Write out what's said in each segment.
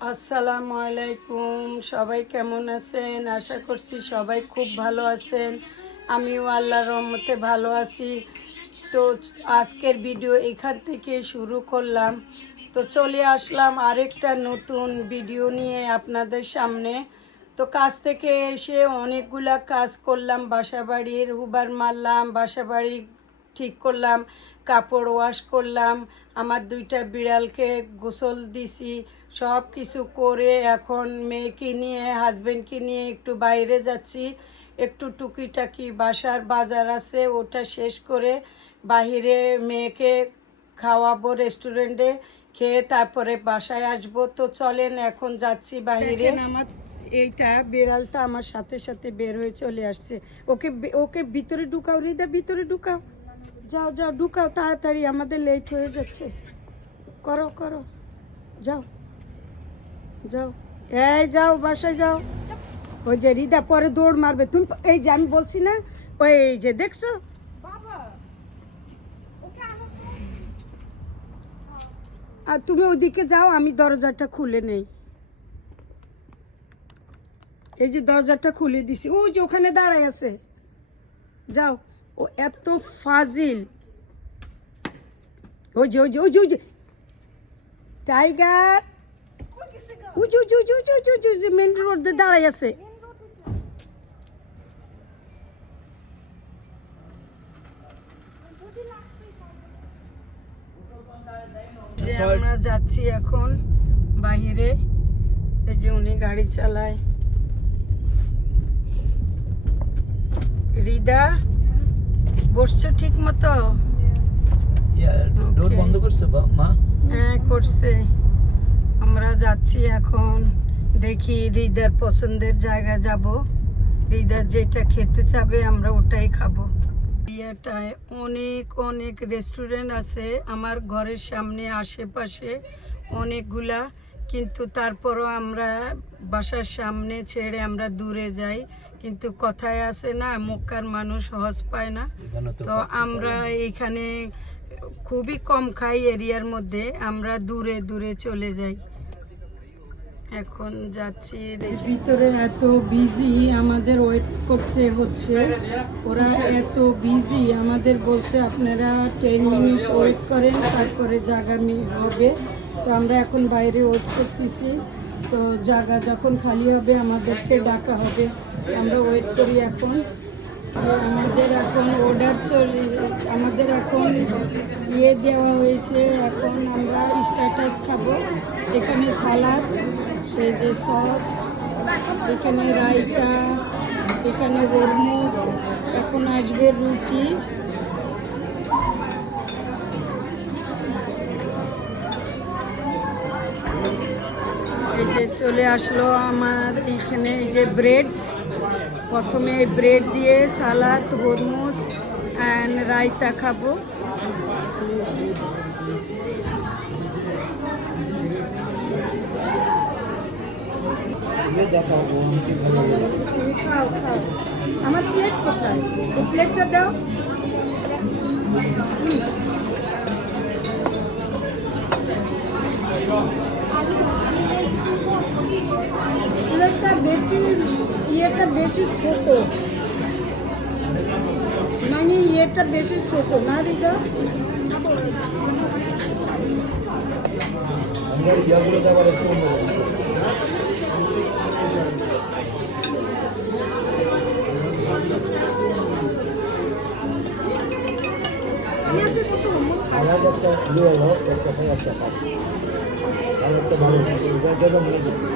আসসালামু আলাইকুম। সবাই কেমন আছেন? আশা করছি সবাই খুব ভালো আছেন। আমিও আল্লাহর রহমতে ভালো আছি। তো আজকের ভিডিও এখান থেকে শুরু করলাম। তো চলে আসলাম আরেকটা নতুন ভিডিও নিয়ে আপনাদের সামনে। তো কাজ থেকে এসে অনেকগুলা কাজ করলাম। বাসাবাড়ির হুবার মারলাম বাসা বাড়ি ঠিক করলাম, কাপড় ওয়াশ করলাম, আমার দুইটা বিড়ালকে গোসল দিছি সব কিছু করে এখন মেয়েকে নিয়ে হাজব্যান্ডকে নিয়ে একটু বাইরে যাচ্ছি, একটু টুকিটাকি বাসার বাজার আছে, ওটা শেষ করে বাইরে মেয়েকে খাওয়াবো রেস্টুরেন্টে খেয়ে তারপরে বাসায় আসব। তো চলেন, এখন যাচ্ছি বাইরে আমার এইটা বিড়ালটা আমার সাথে সাথে বের হয়ে চলে আসছে। ওকে ওকে ভিতরে ঢুকাও, হৃদয়, ভিতরে ঢুকাও। যাও যাও ঢুকাও তাড়াতাড়ি আমাদের লেট হয়ে যাচ্ছে। করো করো। যাও। যাও। এই যাও বাসায় যাও। ওই যে রিদা পরে দৌড় মারবে। তুমি এই যে আমি বলছি না ওই যে দেখছ? আর তুমি ওদিকে যাও আমি দরজাটা খুলে নেই। এই যে দরজাটা খুলে দিছি। ওই যে ওখানে দাঁড়ায় আছে। যাও। ও এত ফাজিল। ওই যে ওই যে ওই যে ওই যে। টাইগার। যে, ওই যে ওই যে ওই যে মেন রোড দাঁড়ায় আছে। আমরা যাচ্ছি এখন বাইরে এই যে উনি গাড়ি চালায়। রিদা বসছো ঠিক মতো ডোর. বন্ধ করছে মা? হ্যাঁ করছে। আমরা যাচ্ছি এখন। দেখি হৃদার পছন্দের জায়গা যাব। হৃদার যেটা খেতে চাবে আমরা ওটাই খাব। এরিয়াটায় অনেক অনেক রেস্টুরেন্ট আছে। আমার ঘরের সামনে আশেপাশে অনেকগুলা কিন্তু তারপরও আমরা বাসার সামনে ছেড়ে আমরা দূরে যাই কিন্তু কথায় আছে না মক্কার মানুষ হজ পায় না। তো আমরা এখানে খুবই কম খাই এরিয়ার মধ্যে আমরা দূরে দূরে চলে যাই। এখন যাচ্ছি ভিতরে এত বিজি আমাদের ওয়েট করতে হচ্ছে। ওরা এত বিজি আমাদের বলছে আপনারা টেন মিনিট ওয়েট করেন তারপরে জায়গা মি- হবে। তো আমরা এখন বাইরে ওয়েট করতেছি। তো জায়গা যখন খালি হবে, আমাদেরকে ডাকা হবে। আমরা ওয়েট করি এখন। আমাদের এখন অর্ডার চলে, আমাদের এখন ইয়ে দেওয়া হয়েছে। এখন আমরা স্ট্যাটাস খাব। এখানে সালাদ এই যে সস এখানে রায়তা, এখানে হরমুজ এখন আসবে রুটি এই যে চলে আসলো আমার এইখানে, এই যে ব্রেড প্রথমে এই ব্রেড দিয়ে সালাদ, হরমুজ অ্যান্ড রায়তা খাব। আমার প্লেট কোথায়? প্লেটটা দাও। বেশি ইয়েটা বেশি ছোট। মানে ইয়েটা বেশি ছোট না দেওয়ার একটু ইয়ে ভালো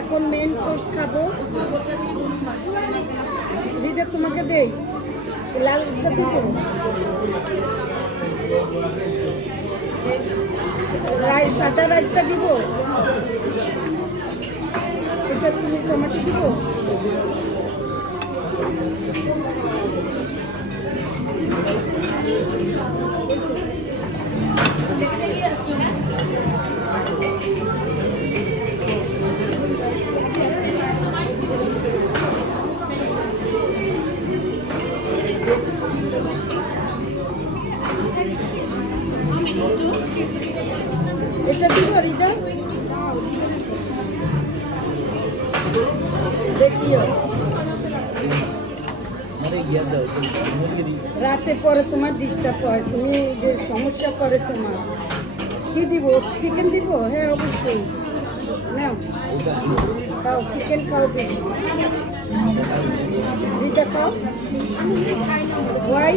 এখন মেইন কোর্স খাব। দিদে, তোমাকে দেই। লালটা রাইস সাদা রাইসটা দিব। এটা তুমি টমেটো দিব। রাতে পরে তোমার ডিস্টার্ব হয়। তুমি যে সমস্যা করে তোমার, কি দিব? চিকেন দিব? হ্যাঁ অবশ্যই। না খাও চিকেন খাও বেশি। রিদা খাও। ওয়াই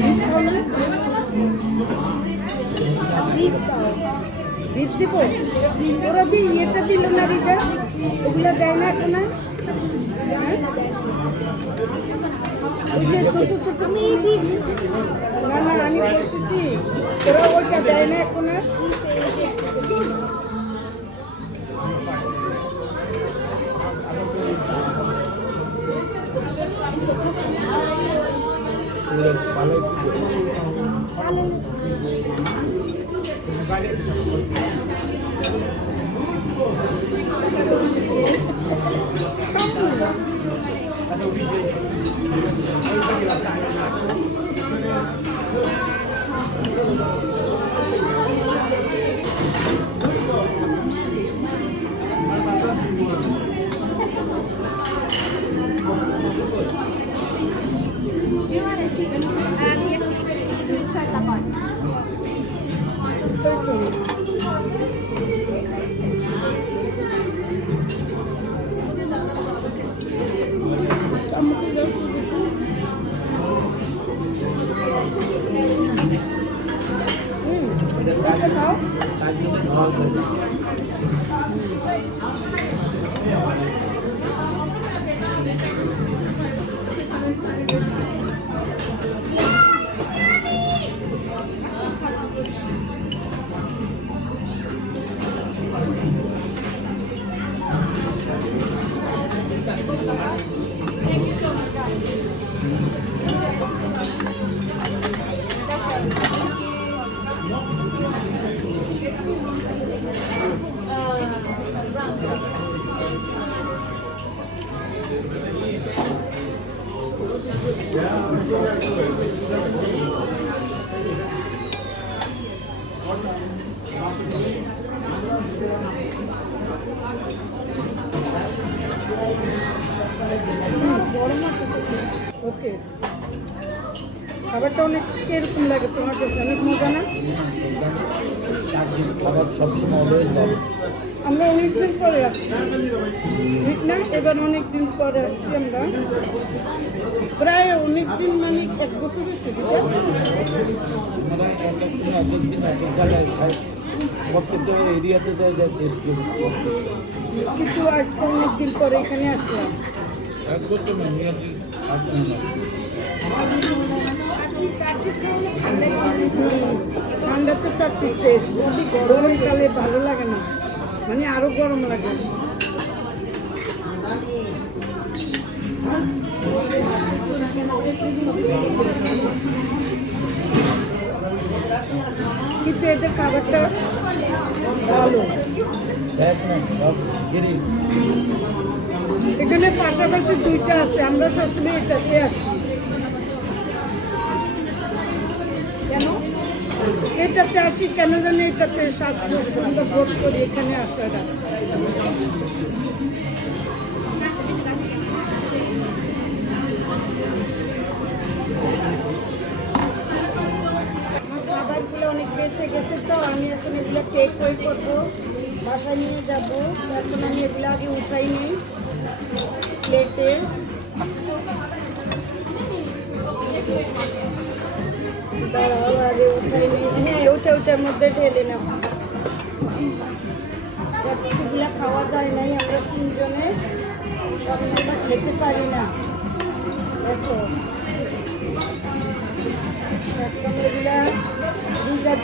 বিফ খাও না বিফ খাও। বিফ দিব ওরা দিয়ে ইয়েটা দিল না রিদা ওগুলো দেয় না এখন? ওই যে ছোট ছোট না না আমি বলতেছি, ওরা ওইটা দেয় না এখন আর? ভালো হুম, তার জন্য ওকে খাবারটা অনেক কীরকম লাগে তোমার কাছে অনেক মজা না? আমরা অনেকদিন পরে আসছি। ঠিক না? এবার অনেকদিন পরে আসছি আমরা। প্রায় অনেকদিন মানে এক বছর এক দিন এক এক দিন যায় টেস্ট করি। কিন্তু আজকে অনেকদিন পরে এখানে আসলাম। এক বছর ঠান্ডাতে তার টেস্ট গরমকালে ভালো লাগে না মানে আরও গরম লাগে কিন্তু এদের খাবারটা ভালো দেখ না সব গিরি এখানে পাশাপাশি দুইটা আছে, আমরা সবসময় এটাতে আসি কেন? এটাতে আসি, কেন জানি এটাতে স্বাস্থ্য বোধ করি এখানে আসাটা খাবারগুলো অনেক বেঁচে গেছে তো, আমি এখন এগুলো টেক ওয়ে করব। বাসায় নিয়ে যাব এখন আমি এগুলো আগে উঠাই নিই। প্লেটে দাঁড়াও আগে উঠাই নিই হ্যাঁ ওটা, ওটার মধ্যে ঢেলে এতগুলা খাওয়া যায় নাই, আমরা তিনজনে। খেতে পারি না। দেখো। এগুলা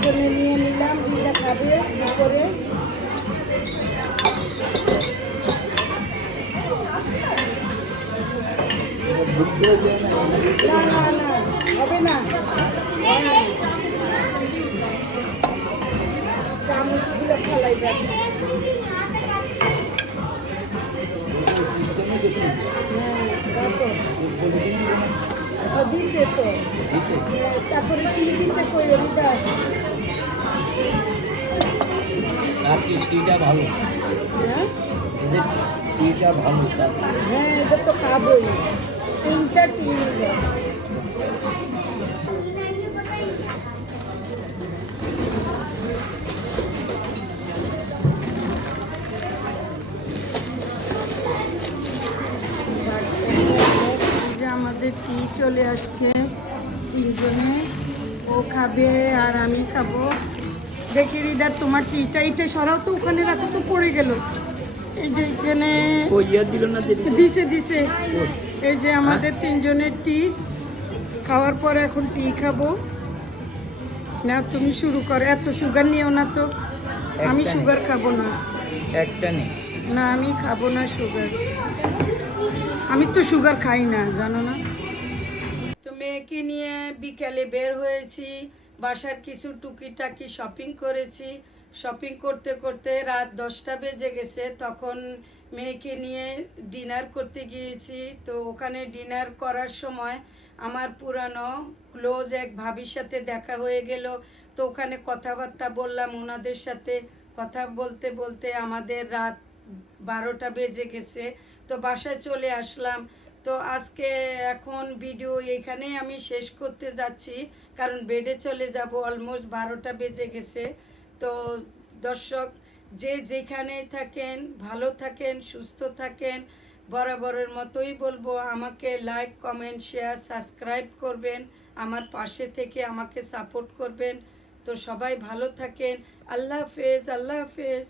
জন্য নিয়ে নিলাম ভিজা খাবে করে। না না না না হবে না চামচগুলো ফেলাই যাবে হ্যাঁ দেখো ও, দিছে তো হ্যাঁ, তারপরে কি দিতে কই অমিতা আর কি টিটা ভালো হ্যাঁ এদের টিটা ভালো তার হ্যাঁ এটা তো খাবোই তিনটা যে আমাদের টি চলে আসছে তিনজনে। ও খাবে আর আমি খাব। দেখি রিদার তোমার টিটা এটা সরাও তো, ওখানে রাখো তো পড়ে গেল। এই যে এখানে দিছে দিছে। এই যে আমাদের তিনজনের টি। খাওয়ার পরে এখন টি খাব। না তুমি শুরু করো। এত সুগার নিও না তো। আমি সুগার খাব না। একটা নেই না আমি খাব না সুগার আমি তো সুগার খাই না জানো না? তো মেয়েকে নিয়ে বিকালে বের হয়েছি। বাসার কিছু টুকিটাকি শপিং করেছি। শপিং করতে করতে রাত দশটা বেজে গেছে, তখন মেয়েকে নিয়ে ডিনার করতে গিয়েছি। তো ওখানে ডিনার করার সময় আমার পুরানো ক্লোজ এক ভাবির সাথে দেখা হয়ে গেল। তো ওখানে কথাবার্তা বললাম ওনাদের সাথে। কথা বলতে বলতে আমাদের রাত বারোটা বেজে গেছে। তো বাসায় চলে আসলাম। তো আজকে এখন ভিডিও এখানেই আমি শেষ করতে যাচ্ছি, কারণ বেডে চলে যাব, অলমোস্ট বারোটা বেজে গেছে। তো দর্শক, যে যেখানে থাকেন, ভালো থাকেন, সুস্থ থাকেন, বরাবরের মতোই বলব, আমাকে লাইক কমেন্ট শেয়ার সাবস্ক্রাইব করবেন, আমার পাশে থেকে আমাকে সাপোর্ট করবেন। তো সবাই ভালো থাকেন। আল্লাহ হাফেজ আল্লাহ হাফেজ।